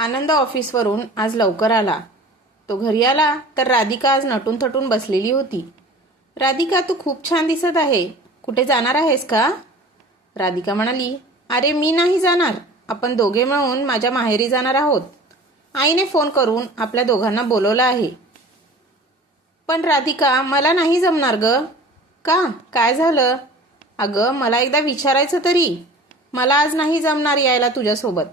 आनंद ऑफिसवरून आज लवकर आला. तो घरी आला तर राधिका आज नटून थटून बसलेली होती. राधिका तू खूप छान दिसत आहे. कुठे जाणार आहेस का? राधिका म्हणाली अरे मी नाही जाणार. आपण दोघे मिळून माझ्या माहेरी जाणार आहोत. आईने फोन करून आपल्या दोघांना बोलवलं आहे. पण राधिका मला नाही जमणार ग. का? काय झालं? अगं मला एकदा विचारायचं तरी. मला आज नाही जमणार यायला तुझ्यासोबत.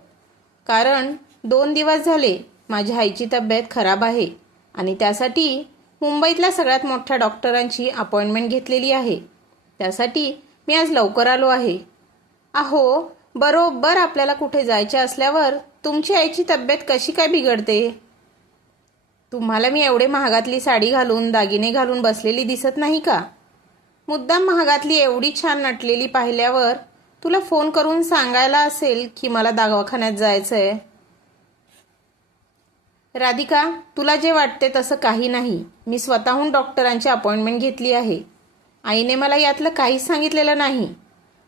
कारण दोन दिवस झाले माझ्या आईची तब्येत खराब आहे आणि त्यासाठी मुंबईतल्या सगळ्यात मोठ्या डॉक्टरांची अपॉइंटमेंट घेतलेली आहे. त्यासाठी मी आज लवकर आलो आहे. अहो बरोबर आपल्याला कुठे जायचे असल्यावर तुमची आईची तब्येत कशी काय बिघडते? तुम्हाला मी एवढे महागातली साडी घालून दागिने घालून बसलेली दिसत नाही का? मुद्दाम महागातली एवढी छान नटलेली पाहिल्यावर तुला फोन करून सांगायला असेल की मला दवाखान्यात जायचं आहे राधिका तुला जे वाटते तसं काही नाही. मी स्वतःहून डॉक्टरांची अपॉइंटमेंट घेतली आहे. आईने मला यातलं काहीच सांगितलेलं नाही.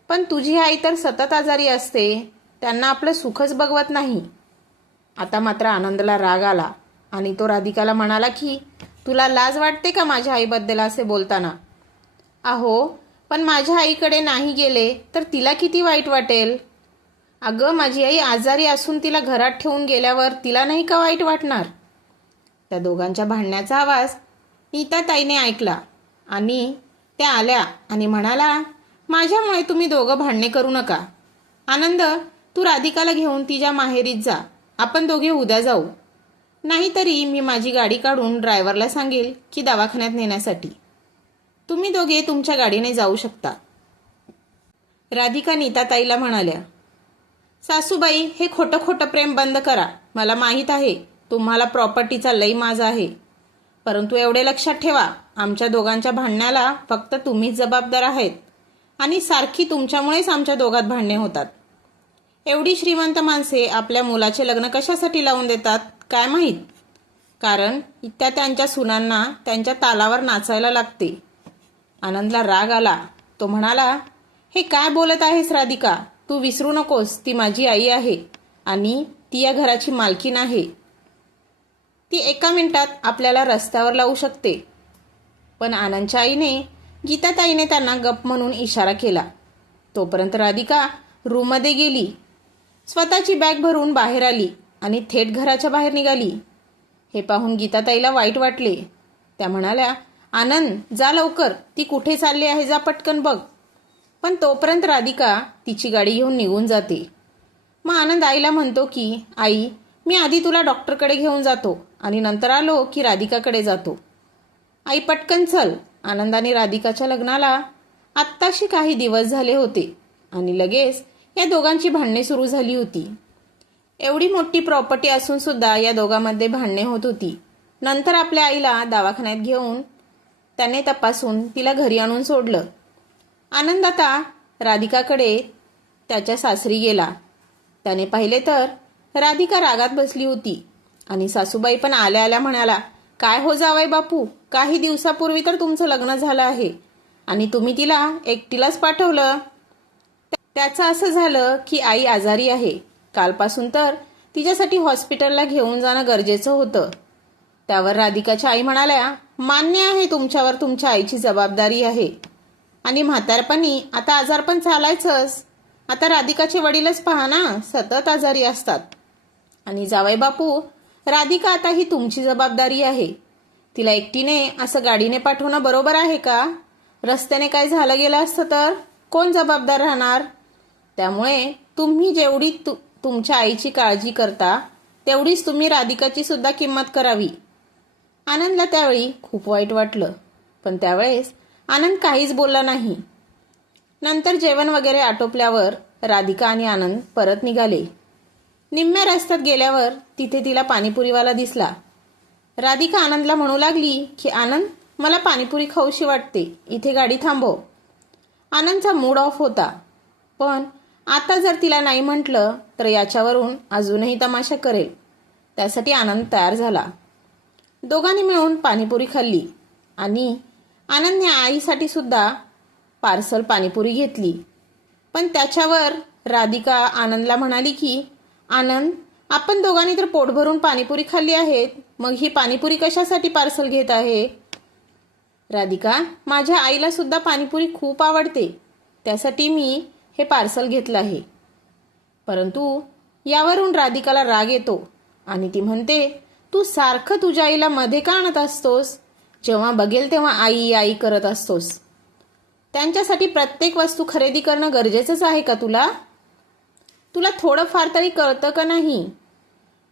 पण तुझी आई तर सतत आजारी असते. त्यांना आपलं सुखच बघवत नाही. आता मात्र आनंदला राग आला आणि तो राधिकाला म्हणाला की तुला लाज वाटते का माझ्या आईबद्दल असे बोलताना? अहो पण माझ्या आईकडे नाही गेले तर तिला किती वाईट वाटेल? अगं माझी आई आजारी असून तिला घरात ठेवून गेल्यावर तिला नाही का वाईट वाटणार? त्या दोघांच्या भांडण्याचा आवाज नीता ताईने ऐकला आणि त्या आल्या आणि म्हणाला माझ्यामुळे तुम्ही दोघं भांडणे करू नका. आनंद तू राधिकाला घेऊन तिच्या माहेरीत जा. आपण दोघे उद्या जाऊ. नाहीतरी मी माझी गाडी काढून ड्रायव्हरला सांगेल की दवाखान्यात नेण्यासाठी. तुम्ही दोघे तुमच्या गाडीने जाऊ शकता. राधिका नीताताईला म्हणाल्या सासूबाई हे खोटं खोटं प्रेम बंद करा. मला माहीत आहे तुम्हाला प्रॉपर्टीचा लय माझा आहे. परंतु एवढे लक्षात ठेवा आमच्या दोघांच्या भांडण्याला फक्त तुम्हीच जबाबदार आहेत. आणि सारखी तुमच्यामुळेच आमच्या दोघात भांडणे होतात. एवढी श्रीमंत माणसे आपल्या मुलाचे लग्न कशासाठी लावून देतात काय माहीत? कारण त्या त्यांच्या सुनांना त्यांच्या तालावर नाचायला लागते. आनंदला राग आला. तो म्हणाला हे काय बोलत आहेस राधिका? तू विसरू नकोस ती माझी आई आहे आणि ती या घराची मालकीन आहे. ती एका मिनिटात आपल्याला रस्त्यावर लावू शकते. पण आनंदच्या आईने गीताताईने त्यांना गप म्हणून इशारा केला. तोपर्यंत राधिका रूममध्ये गेली. स्वतःची बॅग भरून बाहेर आली आणि थेट घराच्या बाहेर निघाली. हे पाहून गीताताईला वाईट वाटले. त्या म्हणाल्या आनंद जा लवकर. ती कुठे चालली आहे? जा पटकन बघ. पण तोपर्यंत राधिका तिची गाडी घेऊन निघून जाते. मग आनंद आईला म्हणतो की आई मी आधी तुला डॉक्टरकडे घेऊन जातो आणि नंतर आलो की राधिकाकडे जातो. आई पटकन चल. आनंदाने राधिकाच्या लग्नाला आत्ताशी काही दिवस झाले होते आणि लगेच या दोघांची भांडणे सुरू झाली होती. एवढी मोठी प्रॉपर्टी असून सुद्धा या दोघांमध्ये भांडणे होत होती. नंतर आपल्या आईला दवाखान्यात घेऊन त्याने तपासून तिला घरी आणून सोडलं. आनंद आता राधिकाकडे त्याच्या सासरी गेला. त्याने पाहिले तर राधिका रागात बसली होती आणि सासूबाई पण आल्या आल्या म्हणाला काय हो जावाय बापू काही दिवसापूर्वी तर तुमचं लग्न झालं आहे आणि तुम्ही तिला एकटीलाच पाठवलं. त्याचं असं झालं की आई आजारी आहे. कालपासून तर तिच्यासाठी हॉस्पिटलला घेऊन जाणं गरजेचं होतं. त्यावर राधिकाच्या आई म्हणाल्या मान्य आहे तुमच्यावर तुमच्या आईची जबाबदारी आहे. आणि म्हातारपणी आता आजारपण चालायचंच. आता राधिकाचे वडीलच पहा ना सतत आजारी असतात. आणि जावई बापू राधिका आता ही तुमची जबाबदारी आहे. तिला एकटीने असं गाडीने पाठवणं बरोबर आहे का? रस्त्याने काय झालं गेलं असतं तर? कोण जबाबदार राहणार? त्यामुळे तुम्ही जेवढी तु तुमच्या आईची काळजी करता तेवढीच तुम्ही राधिकाची सुद्धा किंमत करावी. आनंदला त्यावेळी खूप वाईट वाटलं. पण त्यावेळेस आनंद काहीच बोलला नाही. नंतर जेवण वगैरे आटोपल्यावर राधिका आणि आनंद परत निघाले. निम्म्या रस्त्यात गेल्यावर तिथे तिला पाणीपुरीवाला दिसला. राधिका आनंदला म्हणू लागली की आनंद मला पाणीपुरी खाऊशी वाटते. इथे गाडी थांबव. आनंदचा मूड ऑफ होता. पण आता जर तिला नाही म्हटलं तर याच्यावरून अजूनही तमाशा करेल. त्यासाठी आनंद तयार झाला. दोघांनी मिळून पाणीपुरी खाल्ली आणि आनंदने आईसाठी सुद्धा पार्सल पाणीपुरी घेतली. पण त्याच्यावर राधिका आनंदला म्हणाली की आनंद आपण दोघांनी तर पोट भरून पाणीपुरी खाल्ली आहेत. मग ही पाणीपुरी कशासाठी पार्सल घेत आहे? राधिका माझ्या आईला सुद्धा पाणीपुरी खूप आवडते. त्यासाठी मी हे पार्सल घेतलं आहे. परंतु यावरून राधिकाला राग येतो आणि ती म्हणते तू सारखं तुझ्या आईला मध्ये का आणत असतोस? जेव्हा बघेल तेव्हा आई आई करत असतोस. त्यांच्यासाठी प्रत्येक वस्तू खरेदी करणं गरजेचंच आहे का तुला? तुला थोडंफार तरी कळतं का नाही?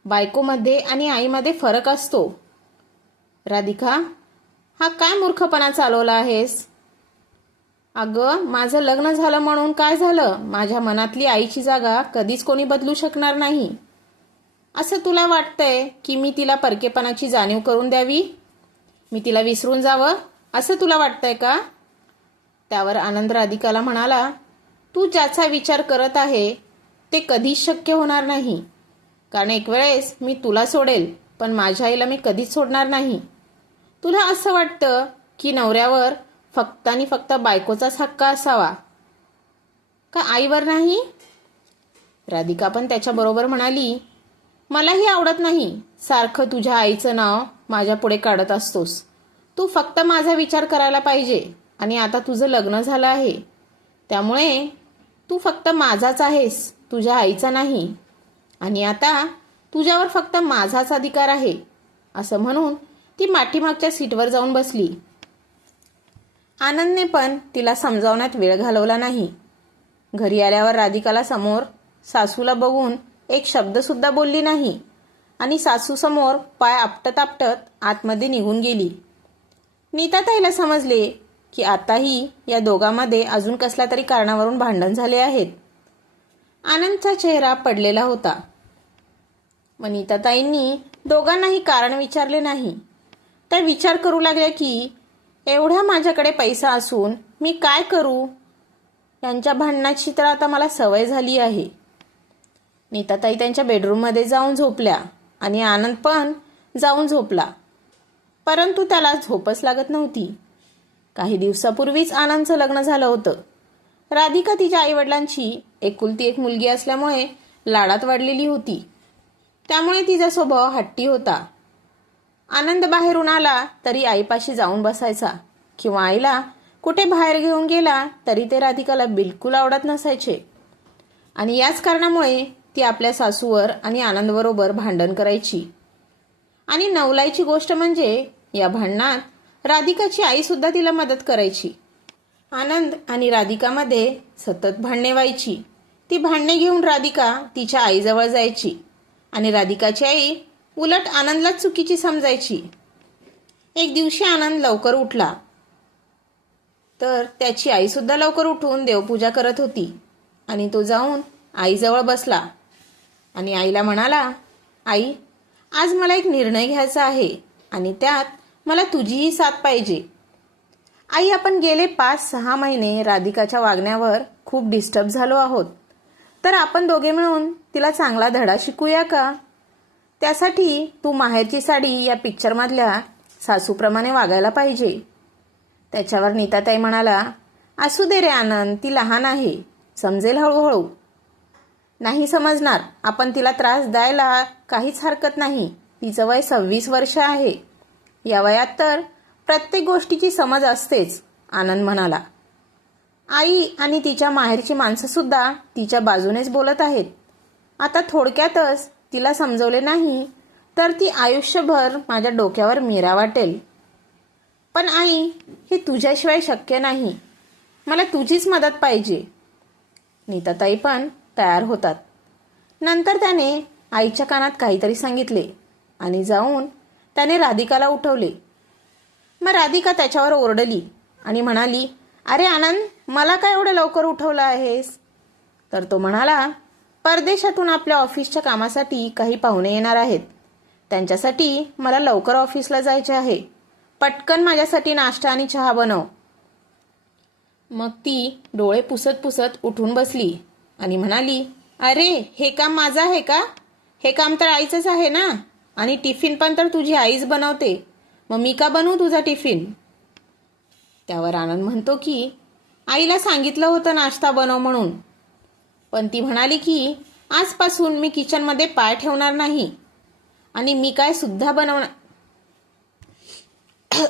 बायकोमध्ये आणि आईमध्ये फरक असतो. राधिका हा काय मूर्खपणा चालवला आहेस? अगं माझं लग्न झालं म्हणून काय झालं? माझ्या मनातली आईची जागा कधीच कोणी बदलू शकणार नाही. असं तुला वाटतंय की मी तिला परकेपणाची जाणीव करून द्यावी? मी तिला विसरून जावं. असं तुला वाटतंय का? त्यावर आनंद राधिकाला म्हणाला तू ज्याचा विचार करत आहे ते कधीच शक्य होणार नाही. कारण एक वेळेस मी तुला सोडेल पण माझ्या आईला मी कधीच सोडणार नाही. तुला असं वाटतं की नवऱ्यावर फक्त आणि फक्त बायकोचाच हक्क असावा? का आईवर नाही? राधिका पण त्याच्याबरोबर म्हणाली मलाही आवडत नाही. सारखं तुझ्या आईचं नाव माझ्या पुढे काढत असतोस. तू फक्त माझा विचार करायला पाहिजे आणि आता तुझं लग्न झालं आहे. त्यामुळे तू फक्त माझाच आहेस तुझ्या आईचा नाही. आणि आता तुझ्यावर फक्त माझाच अधिकार आहे असं म्हणून ती माठीमागच्या सीटवर जाऊन बसली. आनंदने पण तिला समजावण्यात वेळ घालवला नाही. घरी आल्यावर राधिकाला समोर सासूला बघून एक शब्दसुद्धा बोलली नाही. आणि सासूसमोर पाय आपटत आपटत आतमध्ये निघून गेली. नीताताईला समजले की आताही या दोघांमध्ये अजून कसल्या तरी कारणावरून भांडण झाले आहेत. आनंदचा चेहरा पडलेला होता. मग नीताताईंनी दोघांनाही कारण विचारले नाही. त्या विचार करू लागल्या की एवढा माझ्याकडे पैसा असून मी काय करू? यांच्या भांडणाची तर आता मला सवय झाली आहे. नीताताई त्यांच्या बेडरूममध्ये जाऊन झोपल्या. आणि आनंद पण जाऊन झोपला. परंतु त्याला झोपच लागत नव्हती. काही दिवसापूर्वीच आनंदचं लग्न झालं होतं. राधिका तिच्या आईवडिलांची एकुलती एक मुलगी असल्यामुळे लाडात वाढलेली होती. त्यामुळे तिचा स्वभाव हट्टी होता. आनंद बाहेरून आला तरी आईपाशी जाऊन बसायचा किंवा आईला कुठे बाहेर घेऊन गेला तरी ते राधिकाला बिलकुल आवडत नसायचे. आणि याच कारणामुळे ती आपल्या सासूवर आणि आनंदबरोबर भांडण करायची. आणि नवलाईची गोष्ट म्हणजे या भांडणात राधिकाची आई सुद्धा तिला मदत करायची. आनंद आणि राधिकामध्ये सतत भांडणे व्हायची. ती भांडणे घेऊन राधिका तिच्या आईजवळ जायची आणि राधिकाची आई उलट आनंदला चुकीची समजायची. एक दिवशी आनंद लवकर उठला. तर त्याची आई सुद्धा लवकर उठून देवपूजा करत होती आणि तो जाऊन आईजवळ बसला. आणि आईला म्हणाला आई आज मला एक निर्णय घ्यायचा आहे आणि त्यात मला तुझीही साथ पाहिजे. आई आपण गेले पाच सहा महिने राधिकाच्या वागण्यावर खूप डिस्टर्ब झालो आहोत. तर आपण दोघे मिळून तिला चांगला धडा शिकूया का? त्यासाठी तू माहेरची साडी या पिक्चरमधल्या सासूप्रमाणे वागायला पाहिजे. त्याच्यावर नीताताई म्हणाला असू दे रे आनंद ती लहान आहे समजेल हळूहळू. नाही समजणार. आपण तिला त्रास द्यायला काहीच हरकत नाही. तिचं वय सव्वीस वर्ष आहे. या वयात तर प्रत्येक गोष्टीची समज असतेच आनंद म्हणाला. आई आणि तिच्या माहेरची माणसंसुद्धा तिच्या बाजूनेच बोलत आहेत. आता थोडक्यातच तिला समजवले नाही तर ती आयुष्यभर माझ्या डोक्यावर मिरा वाटेल. पण आई हे तुझ्याशिवाय शक्य नाही. मला तुझीच मदत पाहिजे. नीताताई पण तयार होतात. नंतर त्याने आईच्या कानात काहीतरी सांगितले आणि जाऊन त्याने राधिकाला उठवले. मग राधिका त्याच्यावर ओरडली आणि म्हणाली अरे आनंद मला काय एवढं लवकर उठवलं आहेस? तर तो म्हणाला परदेशातून आपल्या ऑफिसच्या कामासाठी काही पाहुणे येणार आहेत. त्यांच्यासाठी मला लवकर ऑफिसला जायचे आहे. पटकन माझ्यासाठी नाश्ता आणि चहा बनव. मग ती डोळे पुसत पुसत उठून बसली. आणि म्हणाली अरे हे काम माझं आहे का? हे काम तर आईचंच आहे ना? आणि टिफिन पण तर तुझी आईच बनवते. मग मी का बनवू तुझा टिफिन? त्यावर आनंद म्हणतो की आईला सांगितलं होतं नाश्ता बनव म्हणून. पण ती म्हणाली की आजपासून मी किचनमध्ये पाय ठेवणार नाही. आणि मी काय सुद्धा बनवणार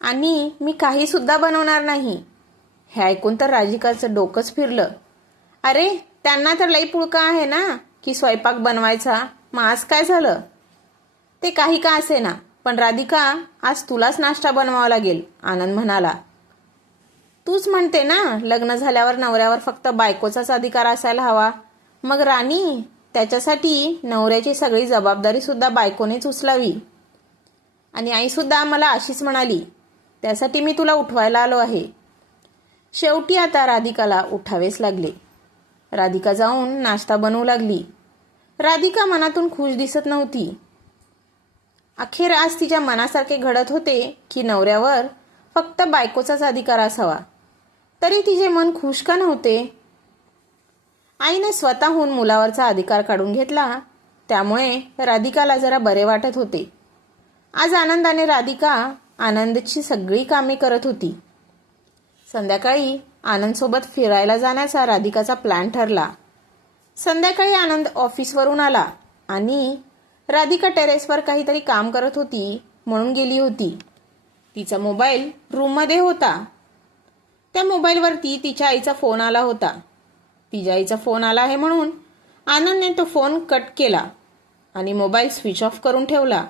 आणि मी काही सुद्धा बनवणार नाही. हे ऐकून तर राधिकाचं डोकंच फिरलं. अरे त्यांना तर लई पुळका आहे ना की स्वयंपाक बनवायचा. मग आज काय झालं? ते काही का असे ना पण राधिका आज तुलाच नाश्ता बनवावा लागेल आनंद म्हणाला. तूच म्हणते ना लग्न झाल्यावर नवऱ्यावर फक्त बायकोचाच अधिकार असायला हवा. मग राणी त्याच्यासाठी नवऱ्याची सगळी जबाबदारी सुद्धा बायकोनेच उचलावी. आणि आईसुद्धा मला अशीच म्हणाली त्यासाठी मी तुला उठवायला आलो आहे. शेवटी आता राधिकाला उठावेच लागले. राधिका जाऊन नाश्ता बनवू लागली. राधिका मनातून खुश दिसत नव्हती. अखेर आज तिच्या मनासारखे घडत होते की नवऱ्यावर फक्त बायकोचाच अधिकार असावा. तरी तिचे मन खुश का नव्हते? आईने स्वतःहून मुलावरचा अधिकार काढून घेतला. त्यामुळे राधिकाला जरा बरे वाटत होते. आज आनंदाने राधिका आनंदची सगळी कामे करत होती. संध्याकाळी आनंदसोबत फिरायला जाण्याचा राधिकाचा प्लॅन ठरला. संध्याकाळी आनंद ऑफिसवरून आला आणि राधिका टेरेसवर काहीतरी काम करत होती म्हणून गेली होती. तिचा मोबाईल रूममध्ये होता. त्या मोबाईलवरती तिच्या आईचा फोन आला होता. तिच्या आईचा फोन आला आहे म्हणून आनंदने तो फोन कट केला आणि मोबाईल स्विच ऑफ करून ठेवला.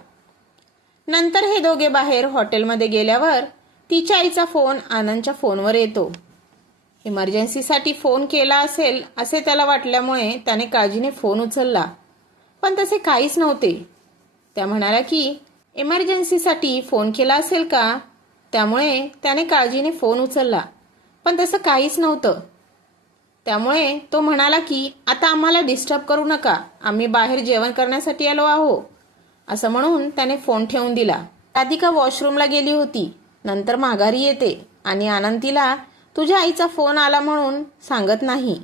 नंतर हे दोघे बाहेर हॉटेलमध्ये गेल्यावर तिच्या आईचा फोन आनंदच्या फोनवर येतो. इमर्जन्सीसाठी फोन केला असेल असे त्याला वाटल्यामुळे त्याने काळजीने फोन उचलला. पण तसे काहीच नव्हते. त्या म्हणाल्या की इमर्जन्सीसाठी फोन केला असेल का? त्यामुळे त्याने काळजीने फोन उचलला. पण तसं काहीच नव्हतं. त्यामुळे तो म्हणाला की आता आम्हाला डिस्टर्ब करू नका. आम्ही बाहेर जेवण करण्यासाठी आलो आहो असं म्हणून त्याने फोन ठेवून दिला. राधिका वॉशरूमला गेली होती. नंतर माघारी येते आणि आनंदीला तुझ्या आईचा फोन आला म्हणून सांगत नाही.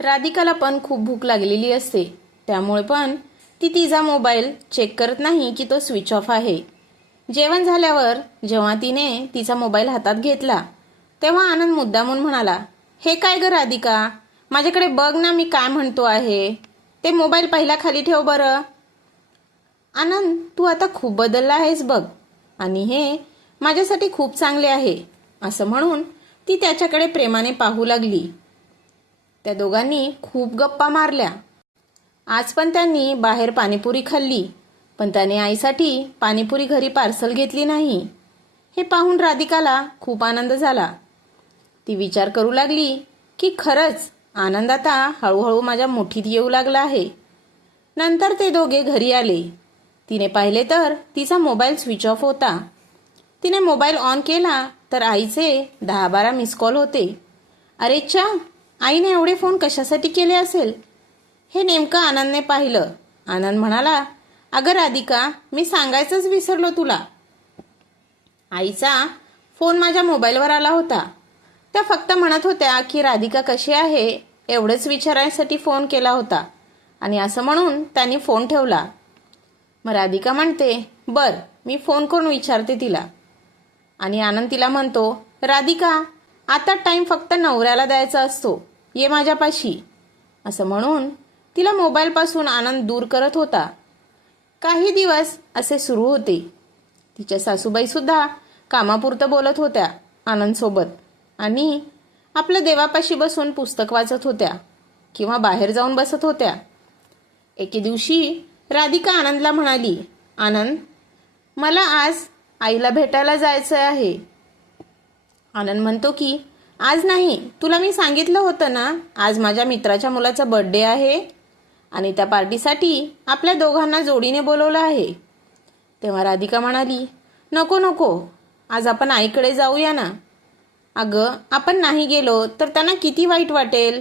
राधिकाला पण खूप भूक लागलेली असते. त्यामुळे पण ती तिचा मोबाईल चेक करत नाही की तो स्विच ऑफ आहे. जेवण झाल्यावर जेव्हा तिने तिचा मोबाईल हातात घेतला तेव्हा आनंद मुद्दामून म्हणाला हे काय ग राधिका? माझ्याकडे बघ ना मी काय म्हणतो आहे. ते मोबाईल पहिला खाली ठेव बरं. आनंद तू आता खूप बदलला आहेस बघ. आणि हे माझ्यासाठी खूप चांगले आहे असं म्हणून ती त्याच्याकडे प्रेमाने पाहू लागली. त्या दोघांनी खूप गप्पा मारल्या. आज पण त्यांनी बाहेर पाणीपुरी खाल्ली पण त्याने आईसाठी पाणीपुरी घरी पार्सल घेतली नाही. हे पाहून राधिकाला खूप आनंद झाला. ती विचार करू लागली की खरंच आनंद आता हळूहळू माझ्या मुठीत येऊ लागला आहे. नंतर ते दोघे घरी आले. तिने पाहिले तर तिचा मोबाईल स्विच ऑफ होता. तिने मोबाईल ऑन केला तर आईचे दहा बारा मिस कॉल होते. अरे चा आईने एवढे फोन कशासाठी केले असेल? हे नेमकं आनंदने पाहिलं. आनंद म्हणाला अगं राधिका मी सांगायचंच विसरलो तुला. आईचा फोन माझ्या मोबाईलवर आला होता. त्या फक्त म्हणत होत्या की राधिका कशी आहे एवढंच विचारायसाठी फोन केला होता. आणि असं म्हणून त्यांनी फोन ठेवला. मग राधिका म्हणते बर मी फोन करून विचारते तिला. आणि आनंद तिला म्हणतो राधिका आता टाइम फक्त नवऱ्याला द्यायचा असतो. ये माझ्यापाशी. असं म्हणून तिला मोबाईलपासून आनंद दूर करत होता. काही दिवस असे सुरू होते. तिच्या सासूबाईसुद्धा कामापुरतं बोलत होत्या आनंदसोबत आणि आपल्या देवापाशी बसून पुस्तक वाचत होत्या किंवा बाहेर जाऊन बसत होत्या. एके दिवशी राधिका आनंदला म्हणाली आनंद मला आज आईला भेटायला जायचं आहे. आनंद म्हणतो की आज नाही तुला मी सांगितलं होतं ना आज माझ्या मित्राच्या मुलाचा बर्थडे आहे आणि त्या पार्टीसाठी आपल्या दोघांना जोडीने बोलवलं आहे. तेव्हा राधिका म्हणाली नको नको आज आपण आईकडे जाऊया ना. अगं आपण नाही गेलो तर त्यांना किती वाईट वाटेल.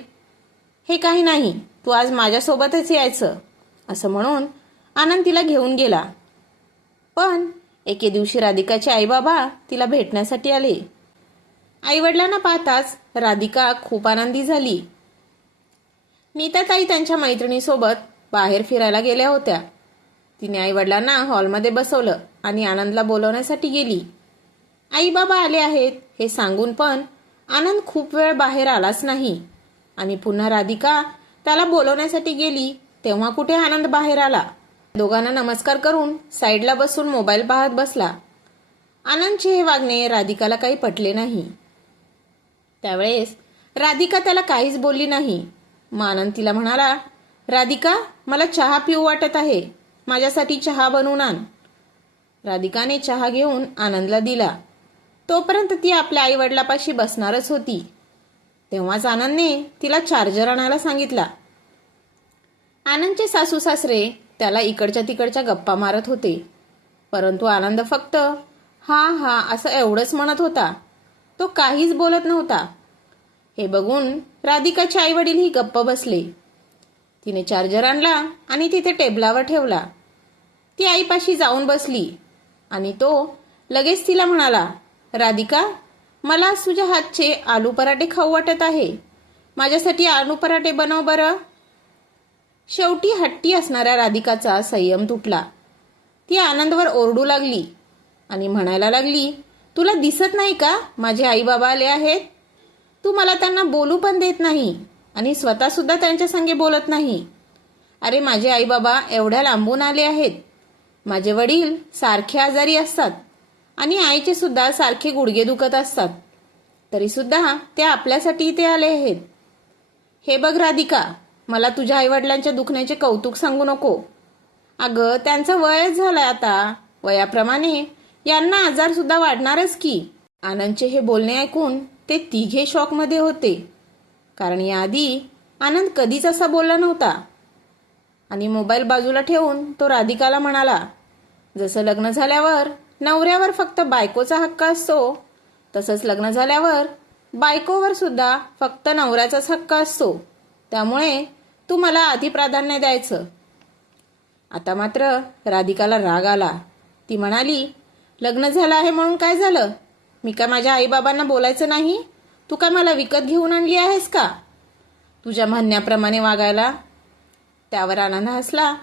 हे काही नाही तू आज माझ्यासोबतच यायचं असं म्हणून आनंद तिला घेऊन गेला. पण एके दिवशी राधिकाचे आईबाबा तिला भेटण्यासाठी आले. आईवडिलांना पाहताच राधिका खूप आनंदी झाली. नीताताई त्यांच्या मैत्रिणीसोबत बाहेर फिरायला गेल्या होत्या. तिने आईवडिलांना हॉलमध्ये बसवलं आणि आनंदला बोलवण्यासाठी गेली. आई बाबा आले आहेत हे सांगून पण आनंद खूप वेळ बाहेर आलाच नाही. आणि पुन्हा राधिका त्याला बोलवण्यासाठी गेली तेव्हा कुठे आनंद बाहेर आला? दोघांना नमस्कार करून साईडला बसून मोबाईल पाहत बसला. आनंदचे हे वागणे राधिकाला काही पटले नाही. त्यावेळेस राधिका त्याला काहीच बोलली नाही. मग आनंद तिला म्हणाला राधिका मला चहा पिऊ वाटत आहे. माझ्यासाठी चहा बनवून आण. राधिकाने चहा घेऊन आनंदला दिला. तोपर्यंत ती आपल्या आई वडिलापाशी बसणारच होती. तेव्हाच आनंदने तिला चार्जर आणायला सांगितला. आनंदचे सासू सासरे त्याला इकडच्या तिकडच्या गप्पा मारत होते. परंतु आनंद फक्त हा हा असं एवढंच म्हणत होता. तो काहीच बोलत नव्हता. हे बघून राधिकाचे आईवडीलही गप्प बसले. तिने चार्जर आणला आणि तिथे टेबलावर ठेवला. ती आईपाशी जाऊन बसली आणि तो लगेच तिला म्हणाला राधिका मला तुझ्या हातचे आलू पराठे खाऊ वाटत आहे. माझ्यासाठी आलू पराठे बनव बरं. शेवटी हट्टी असणाऱ्या राधिकाचा संयम तुटला. ती आनंदवर ओरडू लागली आणि म्हणायला लागली तुला दिसत नाही का माझे आईबाबा आले आहेत? तू मला त्यांना बोलू पण देत नाही आणि स्वतःसुद्धा त्यांच्या संगे बोलत नाही. अरे माझे आई बाबा एवढ्या लांबून आले आहेत. माझे वडील सारखे आजारी असतात आणि आईचे सुद्धा सारखे गुडघे दुखत असतात. तरीसुद्धा ते आपल्यासाठी इथे आले आहेत. हे बघ राधिका मला तुझ्या आईवडिलांच्या दुखण्याचे कौतुक सांगू नको. अगं त्यांचं वयच झालंय आता. वयाप्रमाणे यांना आजार सुद्धा वाढणारच की. आनंदचे हे बोलणे ऐकून ते तिघे शॉकमध्ये होते. कारण याआधी आनंद कधीच असा बोलला नव्हता. आणि मोबाईल बाजूला ठेवून तो राधिकाला म्हणाला जसं लग्न झाल्यावर नवऱ्यावर फक्त बायकोचा हक्क असतो तसंच लग्न झाल्यावर बायकोवर सुद्धा फक्त नवऱ्याचाच हक्क असतो. त्यामुळे तू मला आधी प्राधान्य द्यायचं. आता मात्र राधिकाला राग आला. ती म्हणाली लग्न झालं आहे म्हणून काय झालं? मी काय माझ्या आईबाबांना बोलायचं नाही? तू काय मला विकत घेऊन आणली आहेस का? तुझ्या म्हणण्याप्रमाणे वागायला. त्यावर आनंद हसला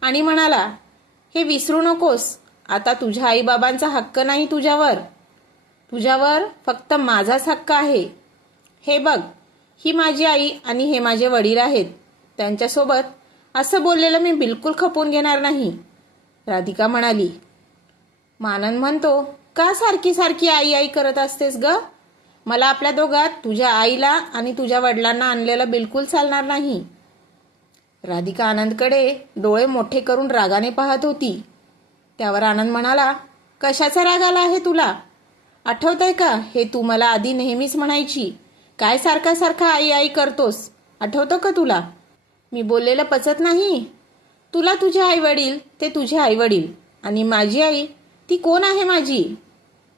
आणि म्हणाला हे विसरू नकोस. आता तुझ्या आईबाबांचा हक्क नाही तुझ्यावर. तुझ्यावर फक्त माझाच हक्क आहे. हे बघ ही माझी आई आणि हे माझे वडील आहेत. त्यांच्यासोबत असं बोललेलं मी बिलकुल खपवून घेणार नाही. राधिका म्हणाली मानन म्हणतो का सारखी सारखी आई आई करत असतेस ग? मला आपल्या दोघात तुझ्या आईला आणि तुझ्या वडिलांना आणलेलं बिलकुल चालणार नाही. राधिका आनंदकडे डोळे मोठे करून रागाने पाहत होती. त्यावर आनंद म्हणाला कशाचा राग आला आहे तुला? आठवतंय का? हे तू मला आधी नेहमीच म्हणायची. काय सारखा सारखा आई आई करतोस? आठवतं का तुला? मी बोललेलं पचत नाही. तुला तुझे आई वडील ते तुझे आई वडील आणि माझी आई ती कोण आहे माझी?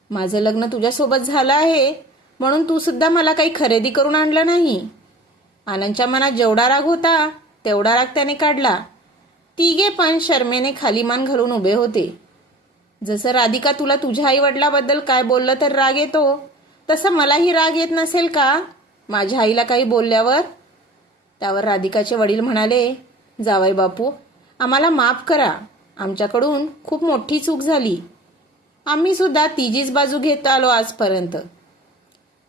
माझं लग्न तुझ्यासोबत झालं आहे. म्हणून तू सुद्धा मला काही खरेदी करून आणलं नाही. आनंदच्या मनात जेवढा राग होता तेवढा राग त्याने काढला. तिघे पण शर्मेने खाली मान घालून उभे होते. जसं राधिका तुला तुझ्या आई वडिलाबद्दल काय बोललं तर राग येतो तसं मलाही राग येत नसेल का? माझ्या आईला काही बोलल्यावर त्यावर राधिकाचे वडील म्हणाले जावई बापू आम्हाला माफ करा. आमच्याकडून खूप मोठी चूक झाली. आम्ही सुद्धा तिचीच बाजू घेत आलो आजपर्यंत.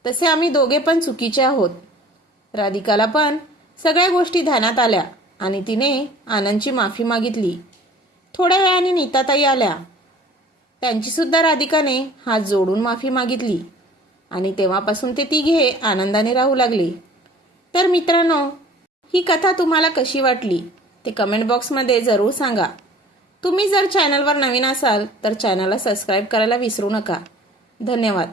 तसे आम्ही दोघे पण चुकीचे आहोत. राधिकाला पण सगळ्या गोष्टी ध्यानात आल्या आणि तिने आनंदची माफी मागितली. थोड्या वेळाने नीताताई आल्या. त्यांचीसुद्धा राधिकाने हात जोडून माफी मागितली आणि तेव्हापासून ते तिघे आनंदाने राहू लागले. तर मित्रांनो ही कथा तुम्हाला कशी वाटली ते कमेंट बॉक्समध्ये जरूर सांगा. तुम्ही जर चॅनलवर नवीन असाल तर चॅनलला सबस्क्राईब करायला विसरू नका. धन्यवाद.